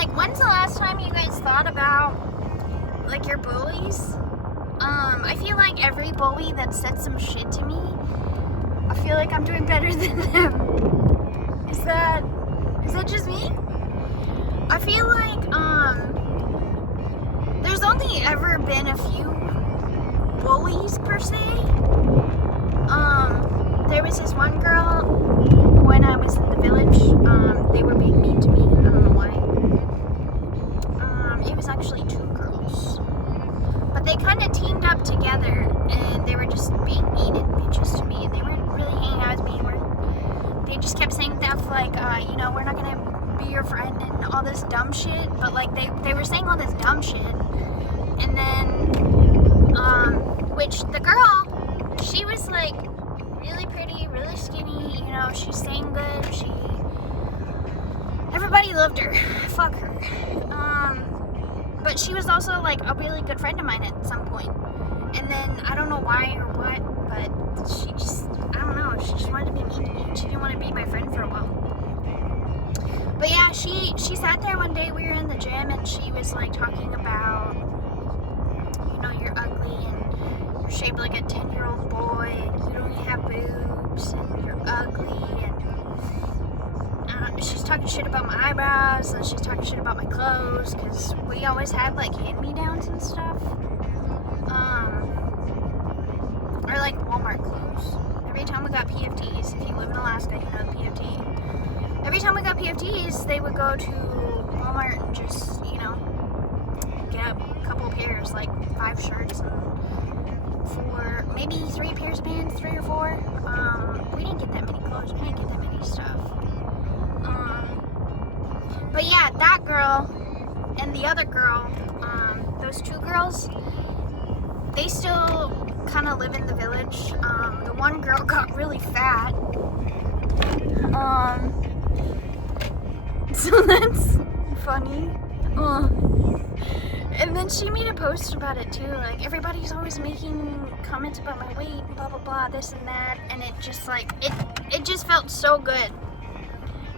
like, when's the last time you guys thought about, like, your bullies? I feel like every bully that said some shit to me, I feel like I'm doing better than them. Is that just me? I feel like, there's only ever been a few bullies, per se. There was this one girl, when I was in the village, they were being mean to me, I don't know why. It was actually two girls. But they kind of teamed up together, and they were just being mean and bitches to me, and they weren't really hanging out with me. They just kept saying stuff like, we're not gonna be your friend and all this dumb shit, but like they were saying all this dumb shit. And then, which the girl, she was like really pretty, really skinny, she sang good, everybody loved her, fuck her. But she was also like a really good friend of mine at some point. And then, I don't know why or what, but she just, I don't know, she just wanted to be mean to me. She didn't want to be my friend for a while. But yeah, she sat there one day, we were in the gym, and she was like talking about, you're ugly, and you're shaped like a 10-year-old boy, and you don't have boobs, and you're ugly, and she's talking shit about my eyebrows, and she's talking shit about my clothes, because we always had like hand-me-downs and stuff, or like Walmart clothes. Every time we got PFTs, if you live in Alaska, you know the PFT. Every time we got PFTs, they would go to Walmart and just, get a couple of pairs, like 5 shirts and 4, maybe 3 pairs of pants, 3 or 4. We didn't get that many clothes, we didn't get that many stuff. But yeah, that girl and the other girl, those 2 girls, they still kind of live in the village. The one girl got really fat. So that's funny. And then she made a post about it too, like everybody's always making comments about my weight and blah blah blah, this and that, and it just like it just felt so good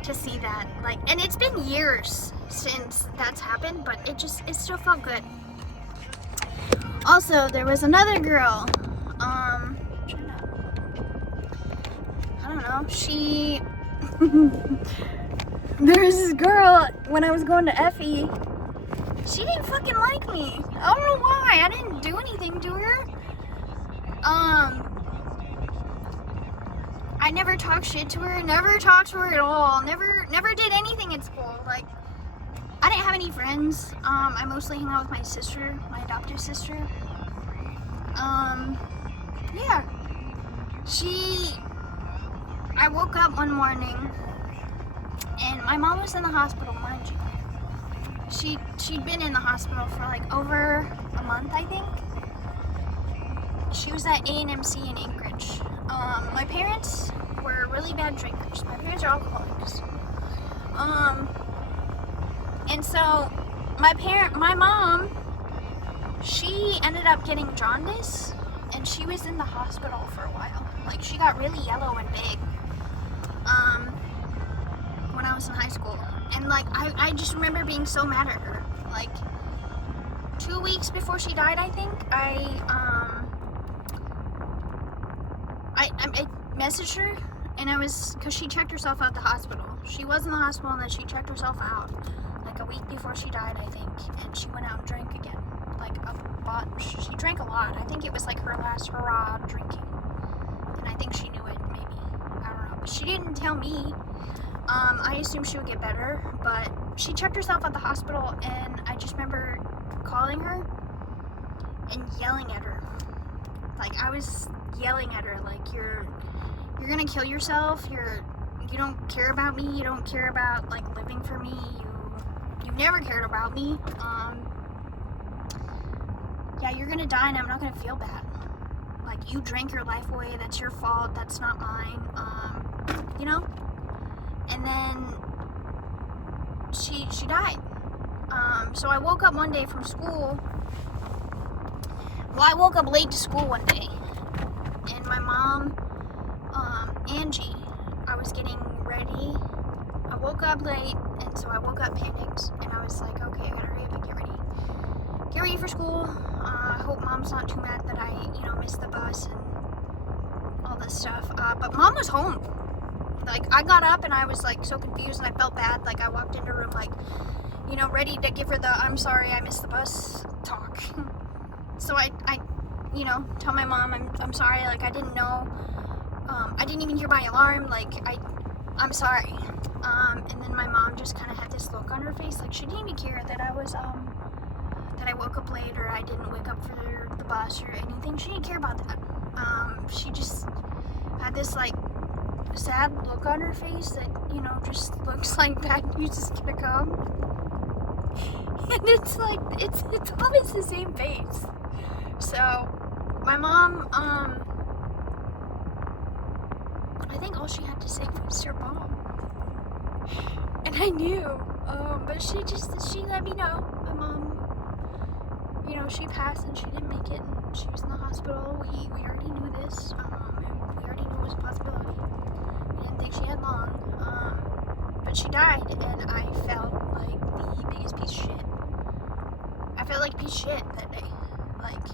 to see that, like, and it's been years since that's happened, but it still felt good. Also, there was another girl, I don't know, there was this girl, when I was going to Effie, she didn't fucking like me. I don't know why. I didn't do anything to her. I never talked shit to her. Never talked to her at all. Never did anything at school. Like, I didn't have any friends. I mostly hang out with my sister, my adoptive sister. Yeah. I woke up one morning, and my mom was in the hospital, mind you. She'd been in the hospital for like over a month, I think. She was at A&MC in Anchorage. My parents were really bad drinkers. My parents are alcoholics. And so my mom, she ended up getting jaundice, and she was in the hospital for a while. Like, she got really yellow and big. When I was in high school. And like, I just remember being so mad at her. Like, 2 weeks before she died, I think, I messaged her, and because she checked herself out of the hospital. She was in the hospital, and then she checked herself out, like a week before she died, I think, and she went out and drank again, like a bunch. She drank a lot. I think it was like her last hurrah drinking, and I think she knew it, maybe. I don't know, but she didn't tell me. I assumed she would get better, but she checked herself at the hospital, and I just remember calling her and yelling at her. Like, I was yelling at her, like, you're gonna kill yourself, you don't care about me, you don't care about, like, living for me, you've never cared about me, yeah, you're gonna die, and I'm not gonna feel bad. Like, you drank your life away, that's your fault, that's not mine, And then she died. So I woke up one day from school. Well, I woke up late to school one day, and my mom, Angie, I was getting ready. I woke up late, and so I woke up panicked, and I was like, okay, I gotta hurry up and get ready. Get ready for school. I hope mom's not too mad that I, missed the bus and all this stuff. But mom was home. Like, I got up and I was like so confused and I felt bad. Like, I walked into her room like, ready to give her the I'm sorry I missed the bus talk. So I tell my mom I'm sorry, like I didn't know. I didn't even hear my alarm, like I'm sorry. And then my mom just kind of had this look on her face, like she didn't even care that I was that I woke up late or I didn't wake up for the bus or anything. She didn't care about that. She just had this like sad look on her face that, just looks like bad news is gonna come. And it's like, it's always the same face. So, my mom, I think all she had to say was your mom. And I knew, but she let me know. My mom, she passed and she didn't make it, and she was in the hospital. We already knew this, and we already knew it was a possibility. We didn't think she had long, but she died, and I felt like the biggest piece of shit. I felt like a piece of shit that day, like,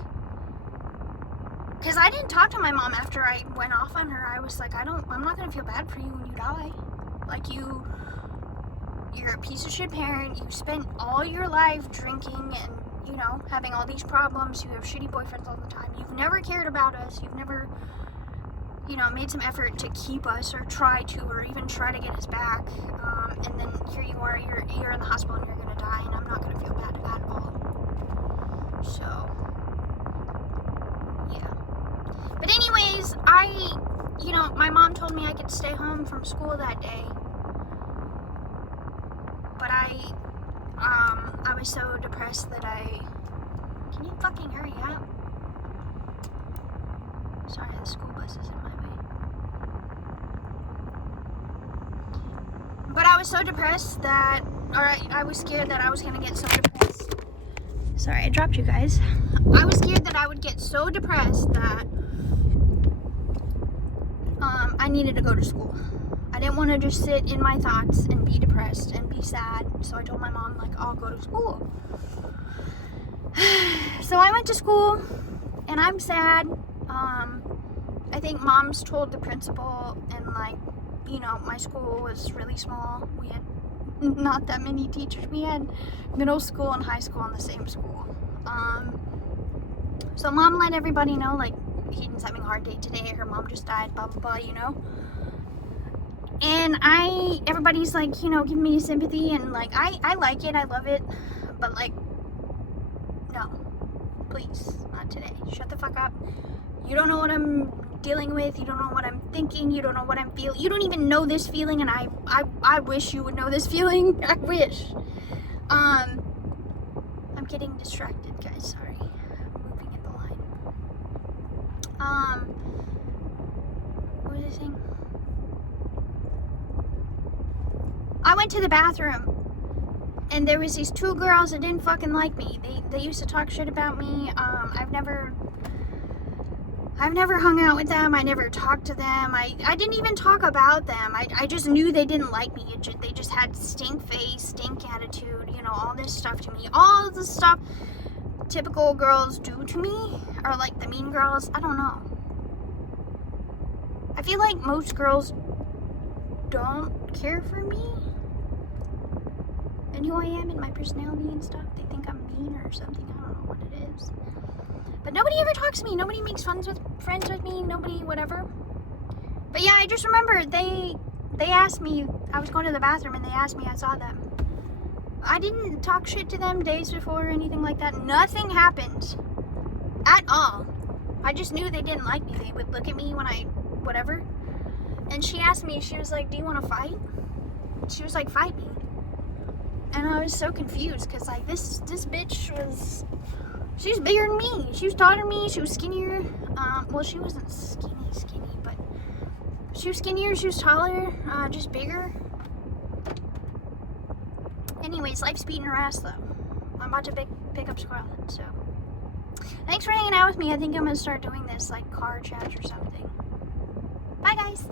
because I didn't talk to my mom after I went off on her. I was like, I'm not gonna feel bad for you when you die. Like, you're a piece of shit parent. You spent all your life drinking and, having all these problems. You have shitty boyfriends all the time. You've never cared about us. You've never, made some effort to keep us or try to, or even try to get us back. And then here you are, you're in the hospital and you're gonna die, and I'm not gonna feel bad at all. So, yeah. But anyways, my mom told me I could stay home from school that day. But I was so depressed that can you fucking hurry up? Sorry, the school bus is in my way. But I was so depressed I was scared that I was gonna get so depressed. Sorry, I dropped you guys. I was scared that I would get so depressed that I needed to go to school. I didn't want to just sit in my thoughts and be depressed and be sad. So I told my mom, like, I'll go to school. So I went to school, and I'm sad. I think mom's told the principal, and like, my school was really small. We had not that many teachers. We had middle school and high school in the same school. So mom let everybody know, like, Hayden's having a hard day today. Her mom just died, blah, blah, blah, And everybody's like, giving me sympathy, and like, I like it, I love it, but like, no, please, not today. Shut the fuck up. You don't know what I'm dealing with. You don't know what I'm thinking. You don't know what I'm feeling. You don't even know this feeling, and I wish you would know this feeling. I wish. I'm getting distracted, guys. Sorry. I'm moving in the line. What was I saying? I went to the bathroom, and there was these two girls that didn't fucking like me. They used to talk shit about me. I've never hung out with them. I never talked to them. I didn't even talk about them. I just knew they didn't like me. They just had stink face, stink attitude, all this stuff to me. All the stuff typical girls do to me, or like the mean girls. I don't know. I feel like most girls don't care for me and who I am and my personality and stuff. They think I'm mean or something. I don't know what it is. But nobody ever talks to me. Nobody makes friends with me. Nobody, whatever. But yeah, I just remember they asked me. I was going to the bathroom and they asked me. I saw them. I didn't talk shit to them days before or anything like that. Nothing happened at all. I just knew they didn't like me. They would look at me when whatever. And she asked me, she was like, do you want to fight? She was like, fight me. And I was so confused because like this bitch she was bigger than me. She was taller than me. She was skinnier. Well, she wasn't skinny, but she was skinnier. She was taller, just bigger. Anyways, life's beating her ass though. I'm about to pick up Scarlett, so. Thanks for hanging out with me. I think I'm gonna start doing this like car chat or something. Bye guys.